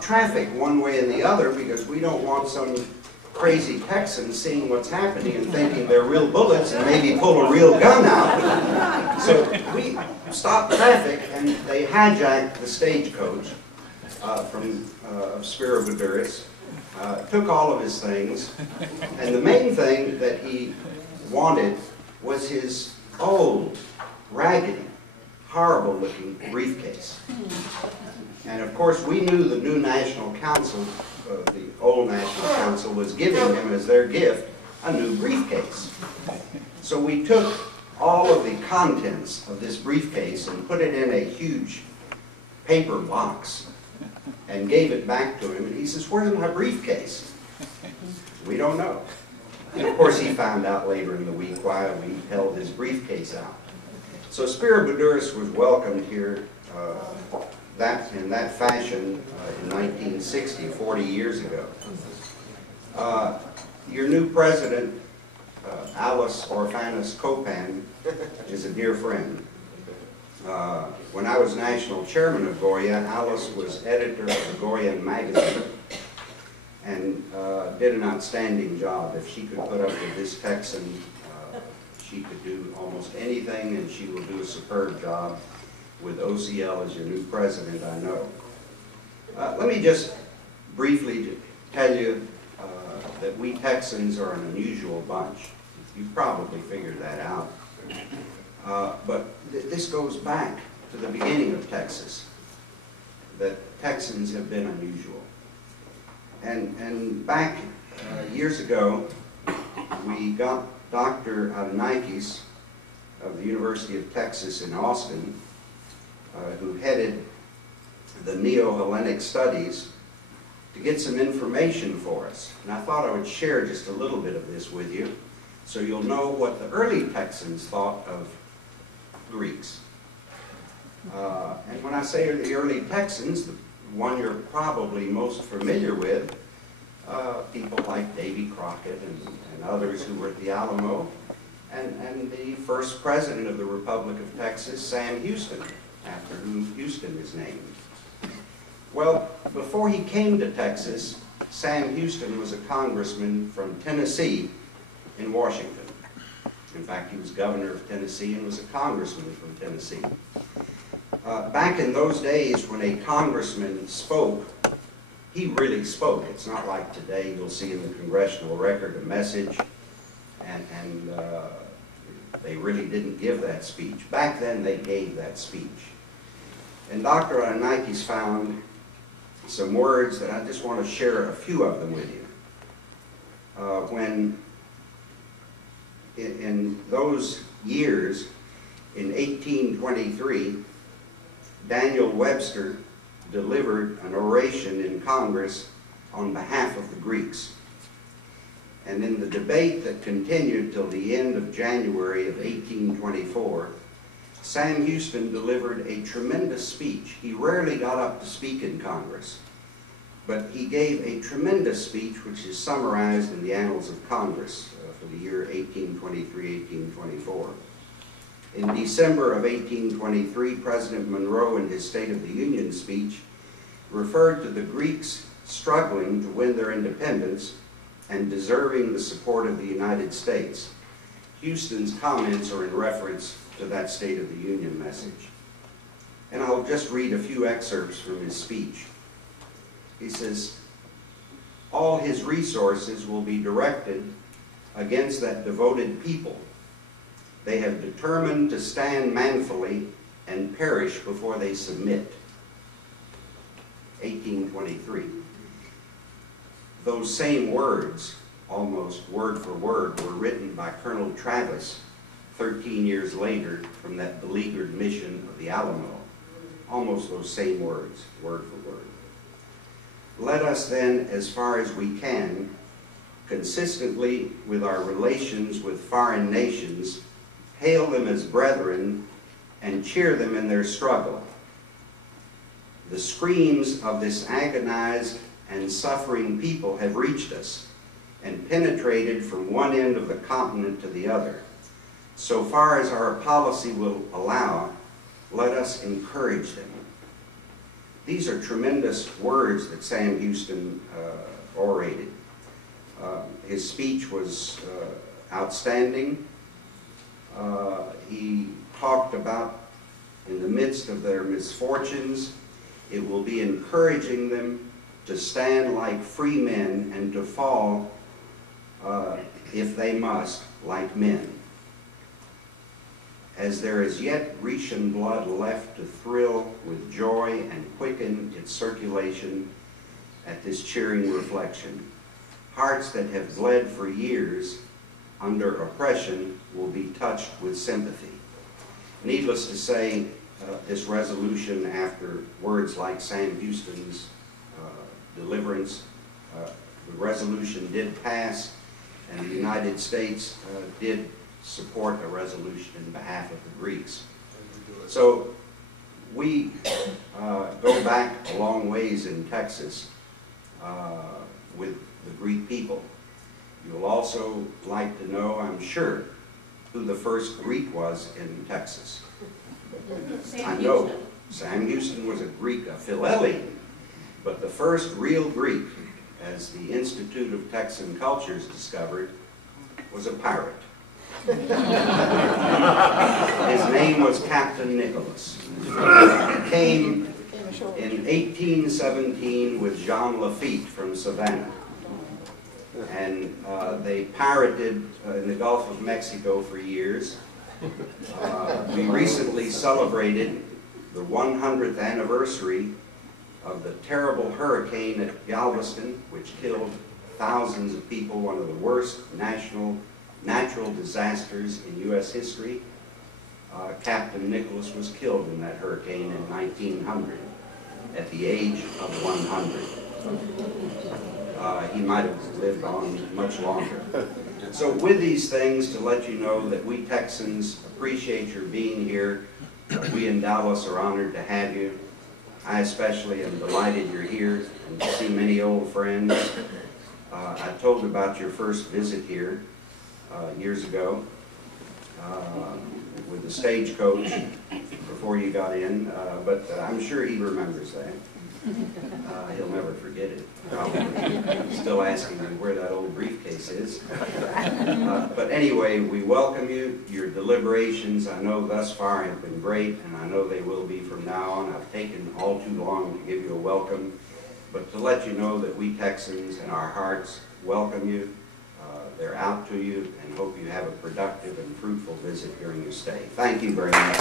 traffic one way and the other, because we don't want some crazy Texan seeing what's happening and thinking they're real bullets and maybe pull a real gun out. So we stopped traffic and they hijacked the stagecoach from Spiro Budouris, took all of his things, and the main thing that he wanted was his old, raggedy, horrible-looking briefcase. And of course, we knew the new National Council, the old National Council, was giving him as their gift a new briefcase. So we took all of the contents of this briefcase and put it in a huge paper box and gave it back to him. And he says, "Where's my briefcase?" We don't know. And of course, he found out later in the week why we held his briefcase out. So Spiro Budouris was welcomed here in that fashion in 1960, 40 years ago. Your new president, Alice Orphanis Copan, is a dear friend. When I was national chairman of Goya, Alice was editor of the Goyan magazine and did an outstanding job. If she could put up with this Texan, she could do almost anything, and she will do a superb job with OCL as your new president, I know. Let me just briefly tell you that we Texans are an unusual bunch. You've probably figured that out. But this goes back to the beginning of Texas, that Texans have been unusual. And back years ago, we got Dr. Adonikis of the University of Texas in Austin, who headed the Neo-Hellenic Studies, to get some information for us. And I thought I would share just a little bit of this with you, so you'll know what the early Texans thought of Greeks. And when I say the early Texans, the one you're probably most familiar with, people like Davy Crockett and others who were at the Alamo, and the first president of the Republic of Texas, Sam Houston, after whom Houston is named. Well, before he came to Texas, Sam Houston was a congressman from Tennessee in Washington. In fact, he was governor of Tennessee and was a congressman from Tennessee. Back in those days, when a congressman spoke, he really spoke. It's not like today. You'll see in the congressional record a message, and they really didn't give that speech. Back then, they gave that speech. And Dr. Adonikis found some words that I just want to share a few of them with you. When in those years, in 1823, Daniel Webster delivered an oration in Congress on behalf of the Greeks. And in the debate that continued till the end of January of 1824, Sam Houston delivered a tremendous speech. He rarely got up to speak in Congress, but he gave a tremendous speech which is summarized in the Annals of Congress for the year 1823-1824. In December of 1823, President Monroe, in his State of the Union speech, referred to the Greeks struggling to win their independence and deserving the support of the United States. Houston's comments are in reference to that State of the Union message. And I'll just read a few excerpts from his speech. He says, "All his resources will be directed against that devoted people. They have determined to stand manfully and perish before they submit." 1823. Those same words, almost word for word, were written by Colonel Travis 13 years later from that beleaguered mission of the Alamo. Almost those same words, word for word. Let us then, as far as we can, consistently with our relations with foreign nations, hail them as brethren and cheer them in their struggle. The screams of this agonized and suffering people have reached us and penetrated from one end of the continent to the other. So far as our policy will allow, let us encourage them. These are tremendous words that Sam Houston orated. His speech was outstanding. He talked about, in the midst of their misfortunes, it will be encouraging them to stand like free men and to fall, if they must, like men. As there is yet Grecian blood left to thrill with joy and quicken its circulation at this cheering reflection, hearts that have bled for years under oppression will be touched with sympathy. Needless to say, this resolution, after words like Sam Houston's deliverance, the resolution did pass, and the United States did support a resolution in behalf of the Greeks. So we go back a long ways in Texas with the Greek people. You'll also like to know, I'm sure, who the first Greek was in Texas. I know Sam Houston was a Greek, a Philhellean, but the first real Greek, as the Institute of Texan Cultures discovered, was a pirate. His name was Captain Nicholas. He came in 1817 with Jean Lafitte from Savannah. And they pirated in the Gulf of Mexico for years. We recently celebrated the 100th anniversary of the terrible hurricane at Galveston, which killed thousands of people, one of the worst natural disasters in U.S. history. Captain Nicholas was killed in that hurricane in 1900 at the age of 100. He might have lived on much longer. So with these things, to let you know that we Texans appreciate your being here. We in Dallas are honored to have you. I especially am delighted you're here and to see many old friends. I told about your first visit here years ago with the stagecoach before you got in, but I'm sure he remembers that. He'll never forget it, probably. Still asking me where that old briefcase is. But anyway, we welcome you. Your deliberations, I know thus far, have been great, and I know they will be from now on. I've taken all too long to give you a welcome, but to let you know that we Texans in our hearts welcome you. They're out to you, and hope you have a productive and fruitful visit during your stay. Thank you very much.